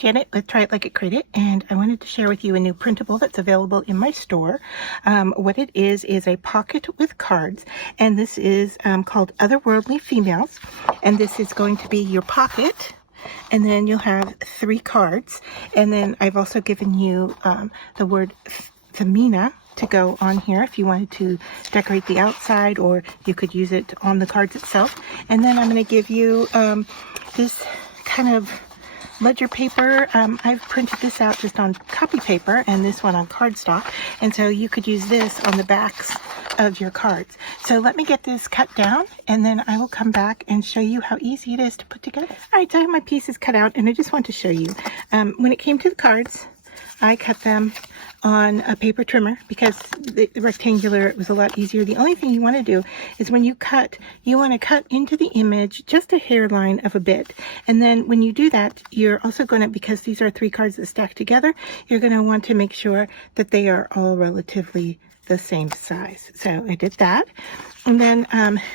Janet with Try It Like It, Create It, and I wanted to share with you a new printable that's available in my store. What it is a pocket with cards, and this is called Otherworldly Females, and this is going to be your pocket, and then you'll have 3 cards, and then I've also given you the word Femina to go on here if you wanted to decorate the outside, or you could use it on the cards itself. And then I'm going to give you this kind of ledger paper. I've printed this out just on copy paper and this one on cardstock, and so you could use this on the backs of your cards. So let me get this cut down, and then I will come back and show you how easy it is to put together. Alright, so I have my pieces cut out, and I just want to show you. When it came to the cards, I cut them on a paper trimmer because the rectangular, it was a lot easier. The only thing you want to do is when you cut, you want to cut into the image just a hairline of a bit. And then when you do that, you're also going to, because these are 3 cards that stack together, you're going to want to make sure that they are all relatively the same size. So I did that. And then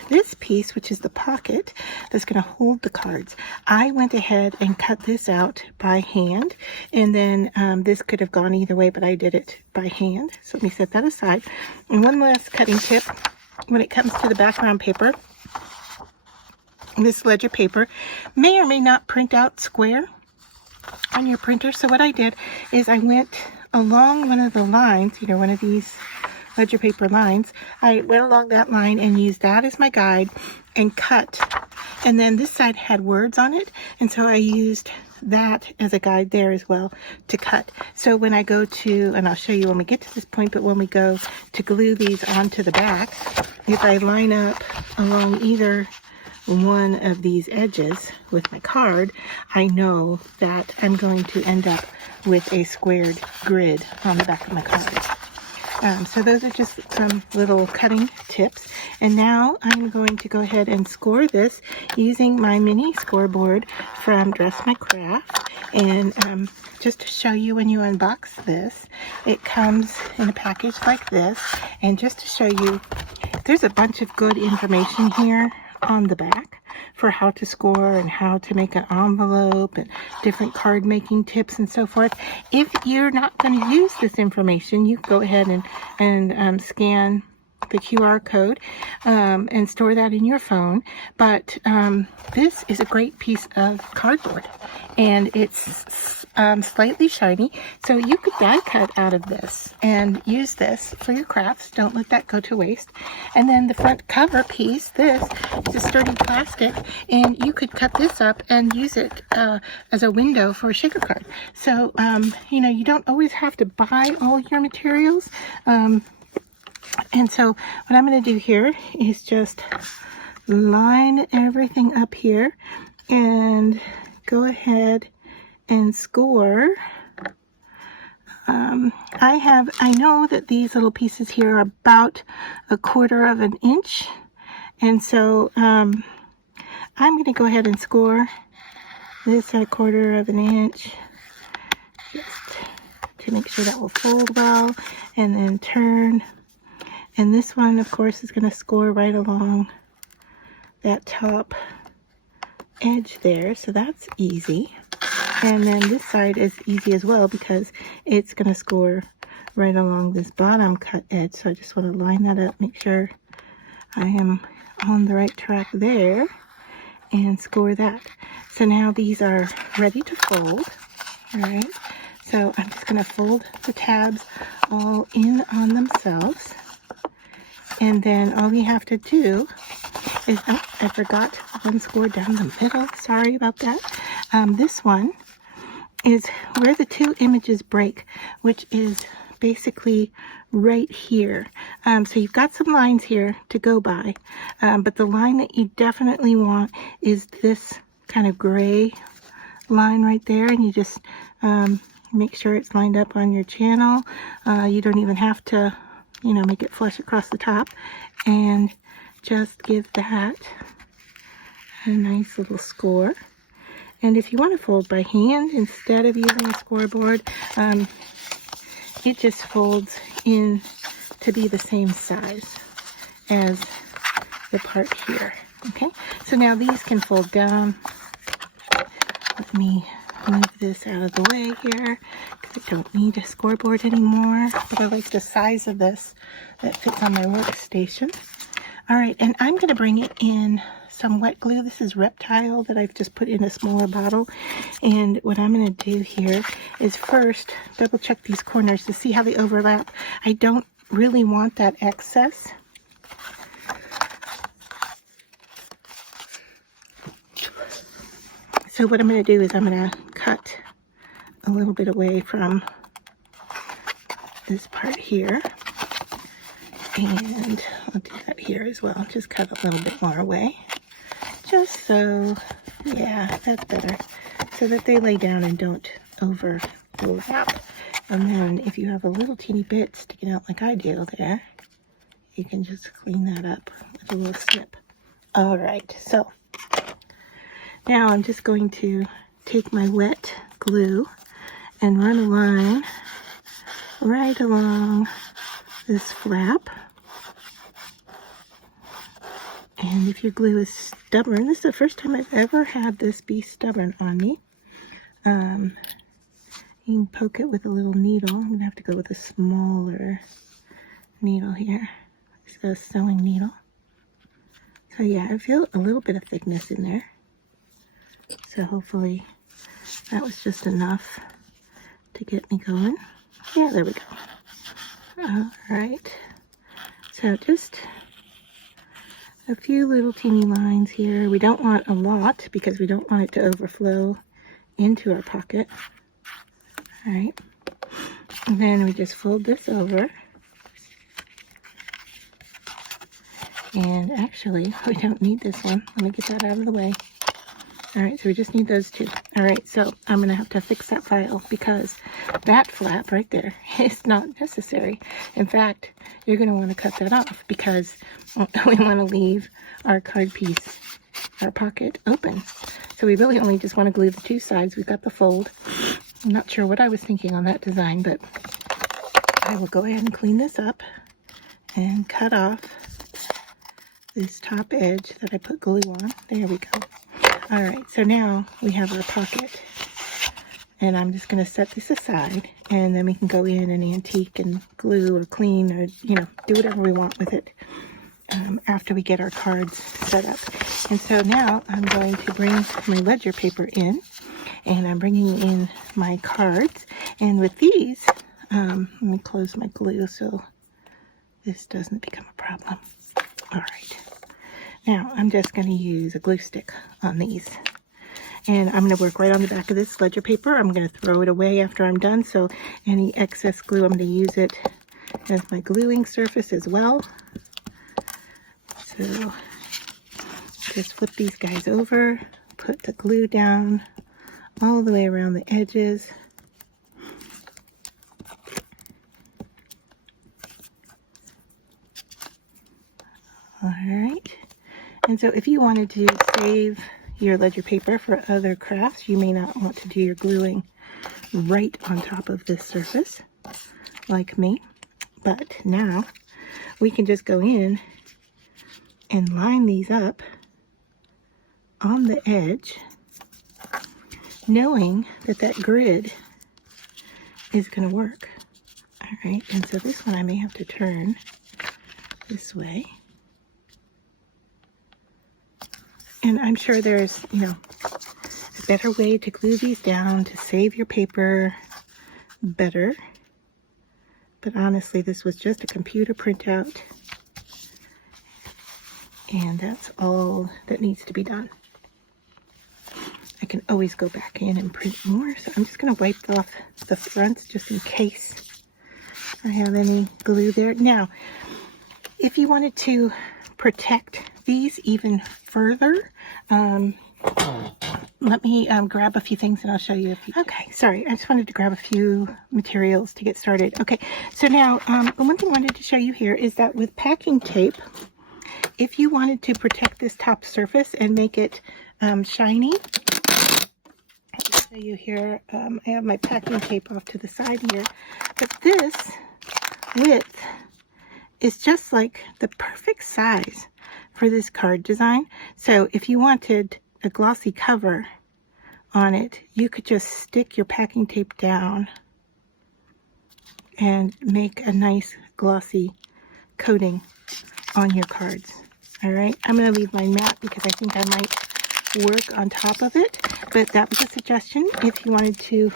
this piece, which is the pocket that's going to hold the cards, I went ahead and cut this out by hand. And then this could have gone either way, but I did it by hand. So let me set that aside. And one last cutting tip, when it comes to the background paper, this ledger paper may or may not print out square on your printer. So what I did is I went along one of the lines, you know, one of these ledger paper lines. I went along that line and used that as my guide and cut. And then this side had words on it, and so I used that as a guide there as well to cut. So when I go to, and I'll show you when we get to this point, but when we go to glue these onto the back, if I line up along either one of these edges with my card, I know that I'm going to end up with a squared grid on the back of my card. So those are just some little cutting tips. And now I'm going to go ahead and score this using my mini scoreboard from Dress My Craft. And just to show you, when you unbox this, it comes in a package like this. And just to show you, there's a bunch of good information here on the back for how to score and how to make an envelope and different card making tips and so forth. If you're not going to use this information, you go ahead and scan the QR code and store that in your phone. But this is a great piece of cardboard, and it's slightly shiny, so you could die cut out of this and use this for your crafts. Don't let that go to waste. And then the front cover piece, this is a sturdy plastic, and you could cut this up and use it as a window for a shaker card. So you know, you don't always have to buy all your materials. And so what I'm going to do here is just line everything up here and go ahead and score. I know that these little pieces here are about 1/4 of an inch, and so I'm going to go ahead and score this at 1/4 of an inch, just to make sure that will fold well, and then turn. And this one, of course, is going to score right along that top edge there, so that's easy. And then this side is easy as well because it's going to score right along this bottom cut edge. So I just want to line that up, make sure I am on the right track there, and score that. So now these are ready to fold. All right, so I'm just going to fold the tabs all in on themselves. And then all you have to do is, oh, I forgot one score down the middle. Sorry about that. This one is where the 2 images break, which is basically right here. So you've got some lines here to go by, but the line that you definitely want is this kind of gray line right there, and you just make sure it's lined up on your channel. You don't even have to, you know, make it flush across the top, and just give that a nice little score. And if you want to fold by hand instead of using a scoreboard, it just folds in to be the same size as the part here. Okay, so now these can fold down. Let me move this out of the way here because I don't need a scoreboard anymore, but I like the size of this that fits on my workstation. All right, and I'm going to bring it in some wet glue. This is Reptile that I've just put in a smaller bottle. And what I'm going to do here is first double check these corners to see how they overlap. I don't really want that excess. So what I'm going to do is I'm going to cut a little bit away from this part here. And I'll do that here as well. Just cut a little bit more away. Just so, yeah, that's better. So that they lay down and don't overlap. And then if you have a little teeny bit sticking out like I do there, you can just clean that up with a little snip. All right, so now I'm just going to take my wet glue and run a line right along this flap. And if your glue is stubborn, this is the first time I've ever had this be stubborn on me. You can poke it with a little needle. I'm going to have to go with a smaller needle here. It's a sewing needle. So yeah, I feel a little bit of thickness in there. So hopefully that was just enough to get me going. Yeah, there we go. All right. So just a few little teeny lines here. We don't want a lot because we don't want it to overflow into our pocket. All right. And then we just fold this over. And actually, we don't need this one. Let me get that out of the way. All right, so we just need those two. All right, so I'm going to have to fix that file because that flap right there is not necessary. In fact, you're going to want to cut that off because we want to leave our card piece, our pocket, open. So we really only just want to glue the two sides. We've got the fold. I'm not sure what I was thinking on that design, but I will go ahead and clean this up and cut off this top edge that I put glue on. There we go. All right, so now we have our pocket, and I'm just going to set this aside, and then we can go in and antique and glue or clean or, you know, do whatever we want with it after we get our cards set up. And so now I'm going to bring my ledger paper in, and I'm bringing in my cards, and with these, let me close my glue so this doesn't become a problem. All right. Now, I'm just going to use a glue stick on these. And I'm going to work right on the back of this ledger paper. I'm going to throw it away after I'm done. So any excess glue, I'm going to use it as my gluing surface as well. So just flip these guys over, put the glue down all the way around the edges. All right. And so if you wanted to save your ledger paper for other crafts, you may not want to do your gluing right on top of this surface, like me. But now we can just go in and line these up on the edge, knowing that that grid is going to work. All right, and so this one I may have to turn this way. And I'm sure there's, you know, a better way to glue these down to save your paper better. But honestly, this was just a computer printout. And that's all that needs to be done. I can always go back in and print more. So I'm just going to wipe off the fronts just in case I have any glue there. Now, if you wanted to protect these even further, let me grab a few things and I'll show you a few. Okay, sorry, I just wanted to grab a few materials to get started. Okay, so now the one thing I wanted to show you here is that with packing tape, if you wanted to protect this top surface and make it shiny, I'll show you here. I have my packing tape off to the side here, but this width is just like the perfect size for this card design. So if you wanted a glossy cover on it, you could just stick your packing tape down and make a nice glossy coating on your cards. All right, I'm going to leave mine matte because I think I might work on top of it, but that was a suggestion if you wanted to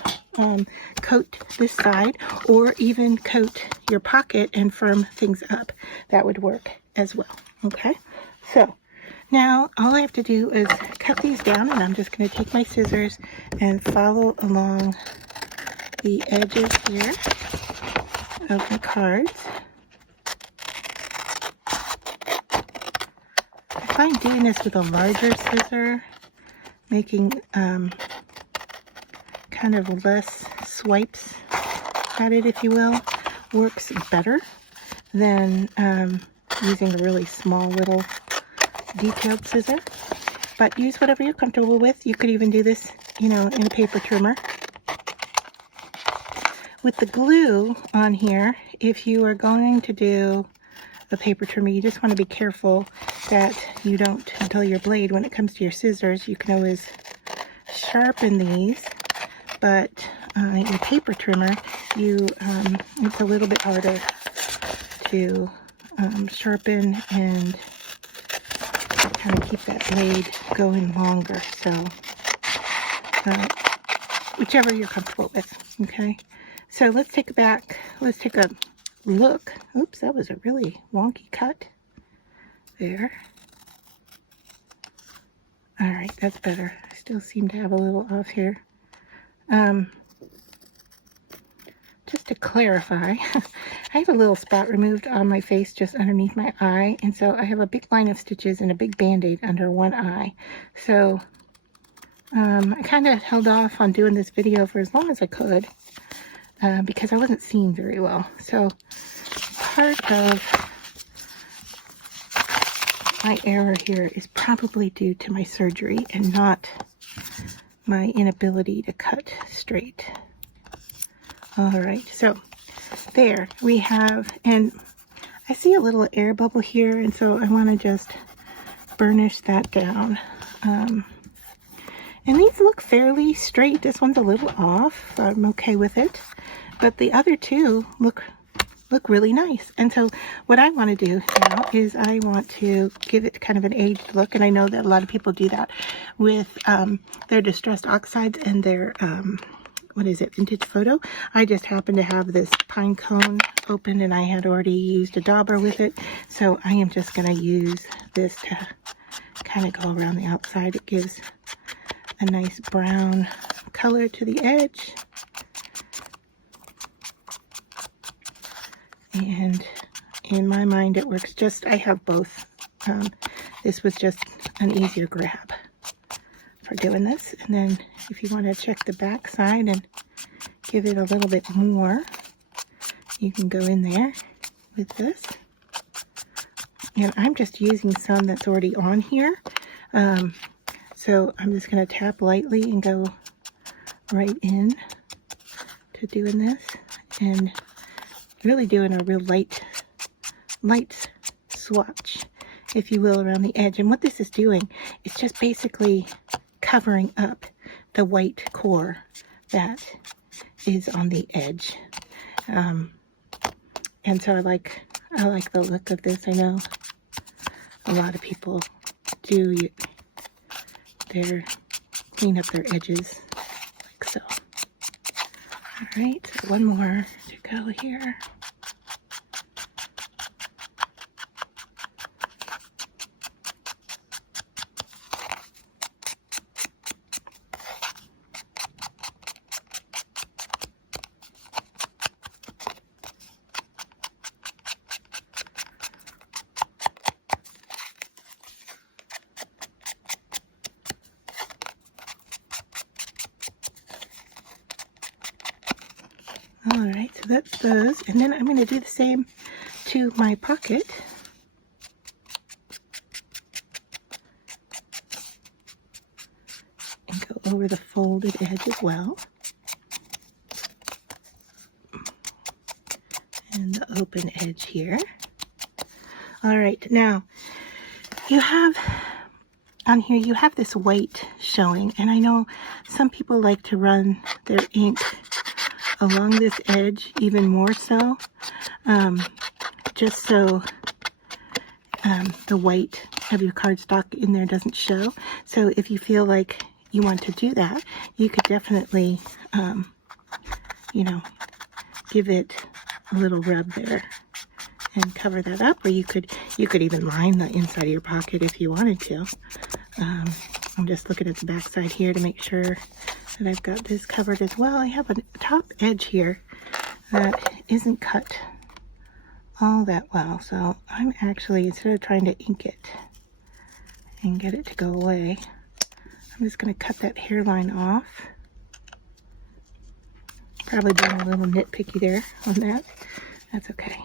coat this side, or even coat your pocket and firm things up. That would work as well. Okay, so now all I have to do is cut these down, and I'm just going to take my scissors and follow along the edges here of the cards. I find doing this with a larger scissor, making kind of less swipes at it, if you will, works better than using a really small little detailed scissor. But use whatever you're comfortable with. You could even do this, you know, in a paper trimmer. With the glue on here, if you are going to do a paper trimmer, you just want to be careful that you don't dull your blade. When it comes to your scissors, you can always sharpen these, but your paper trimmer, it's a little bit harder to sharpen and kind of keep that blade going longer. So whichever you're comfortable with. Okay, so let's take a look. Oops, that was a really wonky cut there. All right, that's better. I still seem to have a little off here. Just to clarify, I have a little spot removed on my face just underneath my eye, and so I have a big line of stitches and a big band-aid under one eye. So I kind of held off on doing this video for as long as I could because I wasn't seeing very well. So part of my error here is probably due to my surgery and not my inability to cut straight. All right, so there we have, and I see a little air bubble here, and so I want to just burnish that down. And these look fairly straight. This one's a little off. I'm okay with it, but the other two look really nice. And so what I want to do now is I want to give it kind of an aged look, and I know that a lot of people do that with their distressed oxides and their what is it, vintage photo. I just happen to have this pine cone open, and I had already used a dauber with it, so I am just going to use this to kind of go around the outside. It gives a nice brown color to the edge, and in my mind it works. Just, I have both. This was just an easier grab for doing this. And then if you want to check the back side and give it a little bit more, you can go in there with this. And I'm just using some that's already on here. So I'm just going to tap lightly and go right in to doing this, and really doing a real light swatch, if you will, around the edge. And what this is doing is just basically covering up the white core that is on the edge. And so I like the look of this. I know a lot of people do clean up their edges like so. All right, so one more to go here. All right, so that's those. And then I'm going to do the same to my pocket. And go over the folded edge as well. And the open edge here. All right, now you have on here you have this white showing, and I know some people like to run their ink along this edge even more so, just so the white of your cardstock in there doesn't show. So if you feel like you want to do that, you could definitely, you know, give it a little rub there and cover that up, or you could even line the inside of your pocket if you wanted to. I'm just looking at the back side here to make sure that I've got this covered as well. I have a top edge here that isn't cut all that well, so I'm actually, instead of trying to ink it and get it to go away, I'm just going to cut that hairline off. Probably being a little nitpicky there on that. That's okay.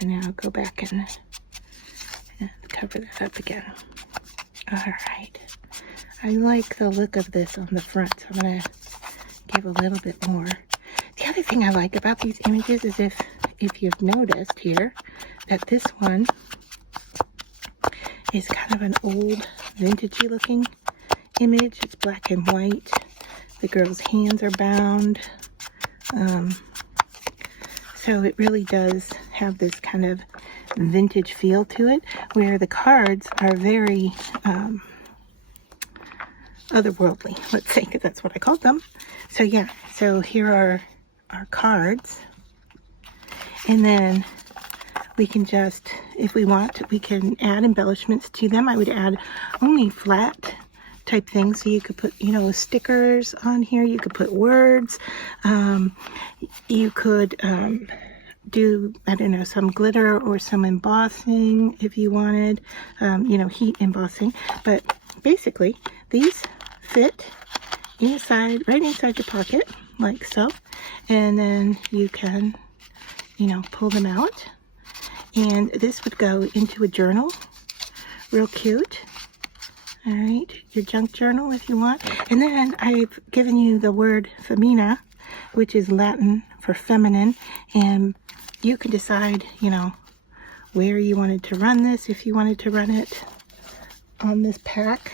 And now I'll go back and cover that up again. Alright. I like the look of this on the front, so I'm going to give a little bit more. The other thing I like about these images is if you've noticed here, that this one is kind of an old vintagey looking image. It's black and white. The girl's hands are bound. So it really does have this kind of vintage feel to it, where the cards are very otherworldly, let's say, because that's what I called them. So yeah, so here are our cards. And then we can just, if we want, we can add embellishments to them. I would add only flat type things. So you could put, you know, stickers on here. You could put words. You could do, I don't know, some glitter or some embossing if you wanted, you know, heat embossing. But basically, these fit inside, right inside your pocket, like so. And then you can, you know, pull them out. And this would go into a journal. Real cute. All right, your junk journal if you want. And then I've given you the word Femina, which is Latin for feminine. And you can decide, you know, where you wanted to run this. If you wanted to run it on this pack,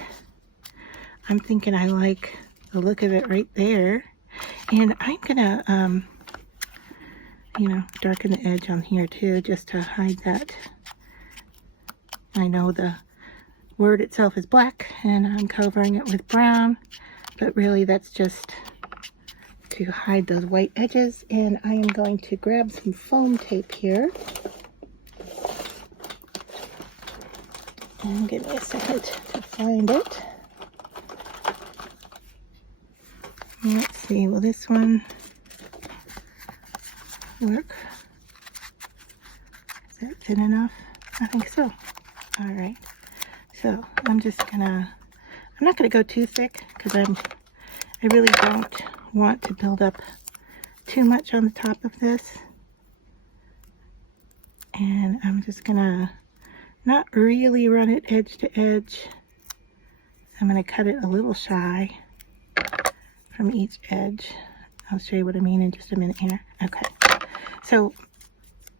I'm thinking I like the look of it right there. And I'm gonna, you know, darken the edge on here too, just to hide that. I know the word itself is black and I'm covering it with brown, but really that's just to hide those white edges. And I am going to grab some foam tape here. And give me a second to find it. Let's see, will this one work? Is that thin enough? I think so. All right. So I'm just gonna, I'm not gonna go too thick because I really don't want to build up too much on the top of this. And I'm just gonna not really run it edge to edge. I'm gonna cut it a little shy from each edge. I'll show you what I mean in just a minute here. Okay. So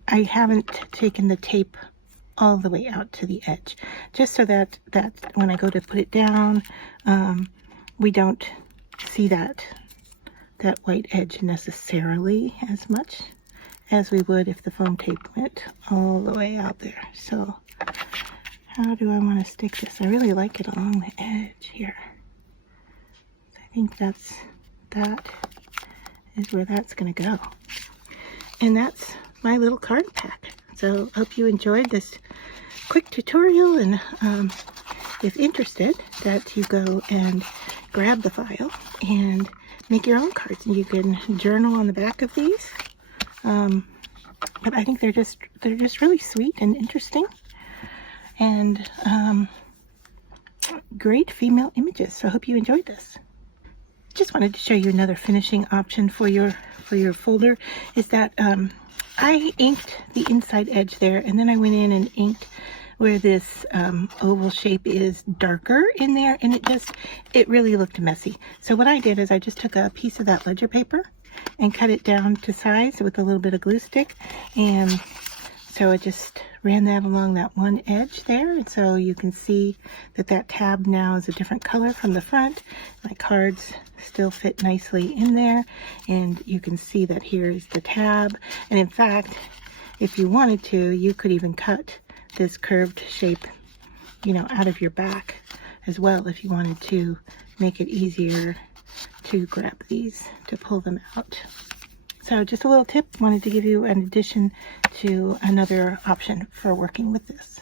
I haven't taken the tape all the way out to the edge, just so that when I go to put it down, we don't see that white edge necessarily as much as we would if the foam tape went all the way out there. So how do I want to stick this? I really like it along the edge here. I think that is where that's going to go. And that's my little card pack. So hope you enjoyed this quick tutorial, and if interested, that you go and grab the file and make your own cards, and you can journal on the back of these. But I think they're just really sweet and interesting, and great female images. So I hope you enjoyed this. Just wanted to show you another finishing option for your folder, is that I inked the inside edge there, and then I went in and inked where this oval shape is darker in there, and it really looked messy. So what I did is I just took a piece of that ledger paper and cut it down to size with a little bit of glue stick and So I just ran that along that one edge there, and so you can see that that tab now is a different color from the front. My cards still fit nicely in there, and you can see that here is the tab. And in fact, if you wanted to, you could even cut this curved shape, you know, out of your back as well if you wanted to make it easier to grab these, to pull them out. So just a little tip, wanted to give you an addition to another option for working with this.